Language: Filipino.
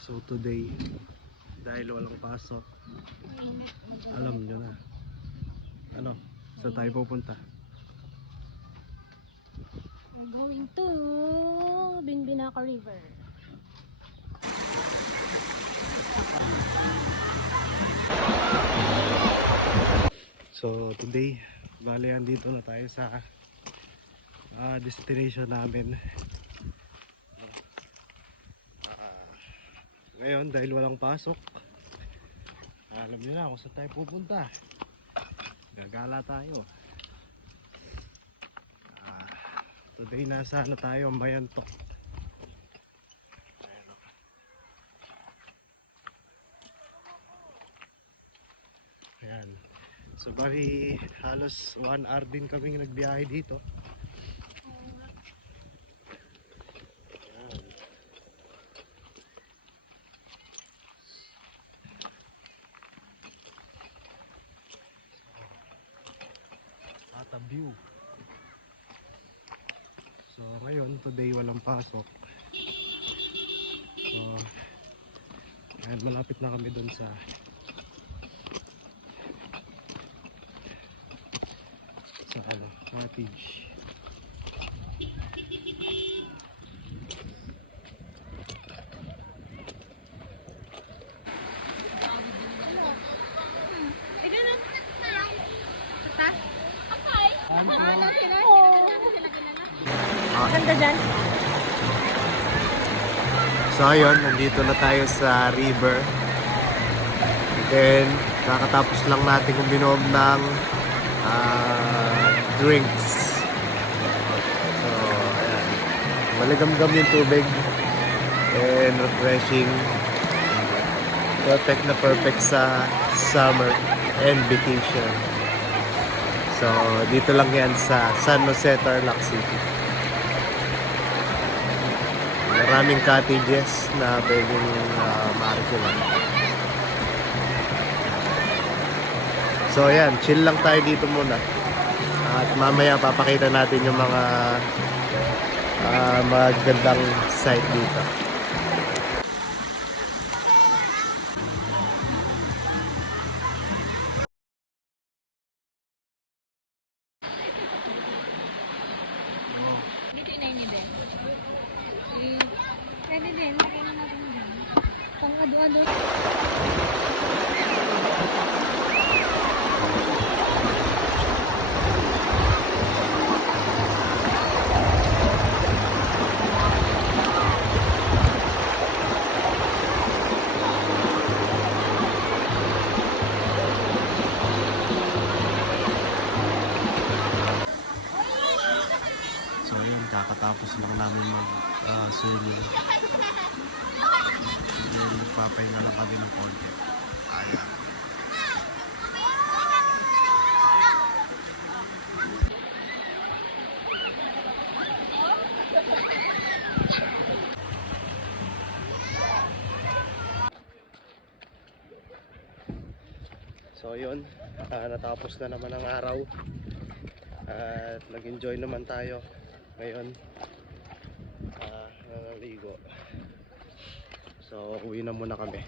So today, dahil walang pasok, alam nyo na. Ano? Saan tayo pupunta? We're going to Binbinaca River. So today, bale andito na tayo sa destination namin. Ngayon, dahil walang pasok, alam niyo na kung saan tayo pupunta. Gagala tayo. Today nasa ano tayo, Mayantok. Ayan. So bali halos 1 hour din kaming nagbiyahe dito. At a view. So ngayon, today walang pasok. So ayan, malapit na kami doon sa cottage. Ganda dyan. So ayun, nandito na tayo sa river. Then, kakatapos lang natin uminom ng drinks. So, ayan. Maligamgam yung tubig. And refreshing. Perfect na perfect sa summer and vacation. So, dito lang yan sa San Jose, Tarlac City. Maraming cottages na pwedeng ma-arkilan. So ayan, chill lang tayo dito muna. At mamaya papakita natin yung mga magandang site dito. Dito inay ni Ben. Pwede din, lagay na natin dyan. Pang ado-ado. So ayan, kakatapos lang namin mag-swimming. Then papahinga lang kami ng konti. Ayan. So yun, natapos na naman ang araw. At nag-enjoy naman tayo ngayon. Naligo. So uwi na muna kami.